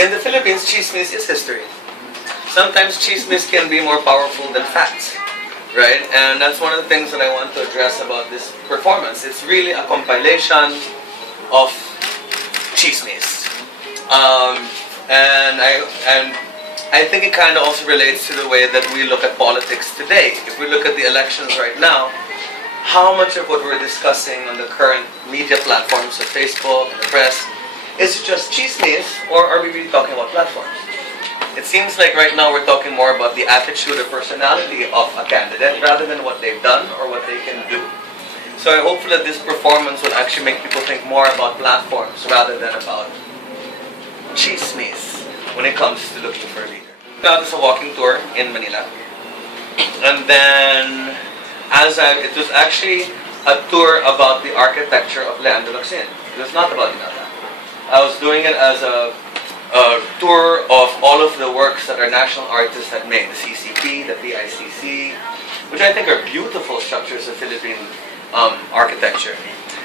In the Philippines, chismis is history. Sometimes chismis can be more powerful than facts, right? And that's one of the things that I want to address about this performance. It's really a compilation of chismis. And I think it kind of also relates to the way that we look at politics today. If we look at the elections right now, how much of what we're discussing on the current media platforms of Facebook and the press is just chismis, or are we really talking about platforms? It seems like right now we're talking more about the attitude or personality of a candidate rather than what they've done or what they can do. So I hope that this performance will actually make people think more about platforms rather than about chismis when it comes to looking for a leader. Now, this is a walking tour in Manila. And then, it was actually a tour about the architecture of Leandro Locsin. It was not about Imelda. I was doing it as a tour of all of the works that our national artists had made, the CCP, the PICC, which I think are beautiful structures of Philippine architecture.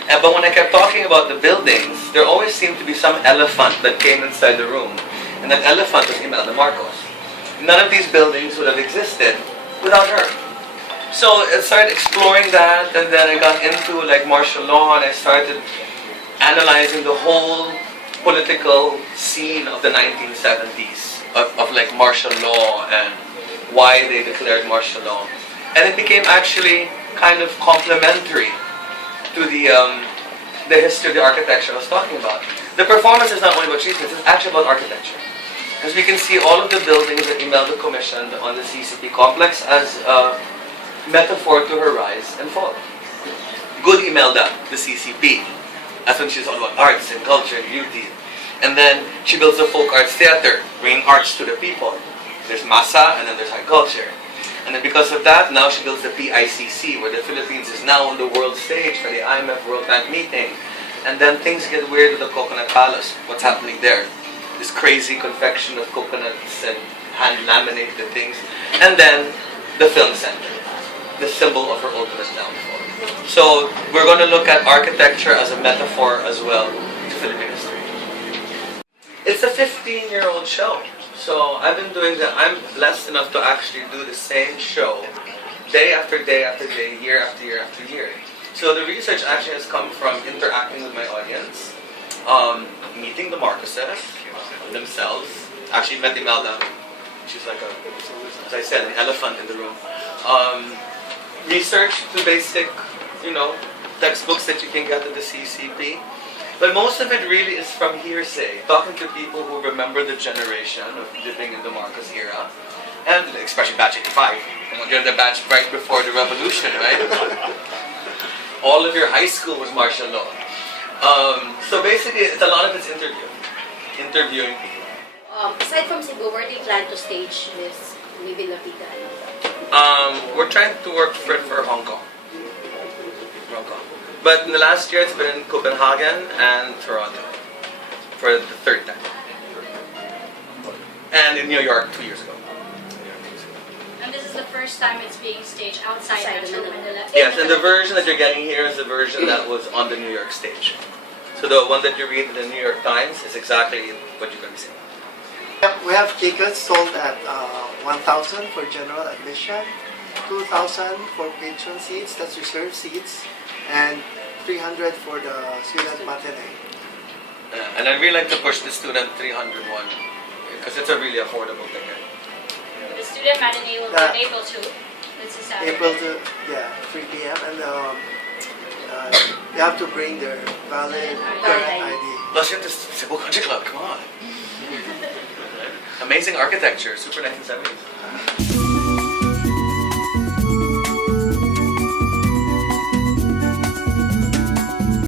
But when I kept talking about the buildings, there always seemed to be some elephant that came inside the room. And that elephant was Imelda Marcos. None of these buildings would have existed without her. So I started exploring that, and then I got into like martial law, and I started analyzing the whole political scene of the 1970s, of like martial law and why they declared martial law. And it became actually kind of complementary to the history of the architecture I was talking about. The performance is not only about chismis, it's actually about architecture. Because we can see all of the buildings that Imelda commissioned on the CCP complex as a metaphor to her rise and fall. Good Imelda, the CCP. That's when she's all about arts and culture and beauty. And then she builds a folk arts theater, bringing arts to the people. There's masa and then there's high culture. And then because of that, now she builds the PICC, where the Philippines is now on the world stage for the IMF World Bank meeting. And then things get weird with the Coconut Palace. What's happening there? This crazy confection of coconuts and hand-laminated things. And then the film center, the symbol of her ultimate downfall. So we're going to look at architecture as a metaphor as well to Philippine history. It's a 15-year-old show. So I've been doing that. I'm blessed enough to actually do the same show day after day after day, year after year after year. So the research actually has come from interacting with my audience, meeting the Marcoses themselves. Actually met Imelda. She's like as I said, an elephant in the room. Research the basic, textbooks that you can get at the CCP. But most of it really is from hearsay, talking to people who remember the generation of living in the Marcos era, and especially batch 85. You're the batch right before the revolution, right? All of your high school was martial law. So basically, it's a lot of it's interviewing people. Aside from Cebu, where do you plan to stage this Livin La Vida? We're trying to work for Hong Kong. But in the last year, it's been in Copenhagen and Toronto for the third time. And in New York 2 years ago. And this is the first time it's being staged outside Metro Manila. Yes, and the version that you're getting here is the version that was on the New York stage. So the one that you read in the New York Times is exactly what you're going to be seeing. We have tickets sold at 1,000 for general admission, 2,000 for patron seats, that's reserved seats, and 300 for the student matinee. And I really like to push the student 300 one because it's a really affordable ticket. The student matinee will be on April 2. It's a Saturday. April 2, 3 p.m. And you have to bring their valid current ID. Plus you have the Cebu Country Club, come on. Amazing architecture, super 1970s.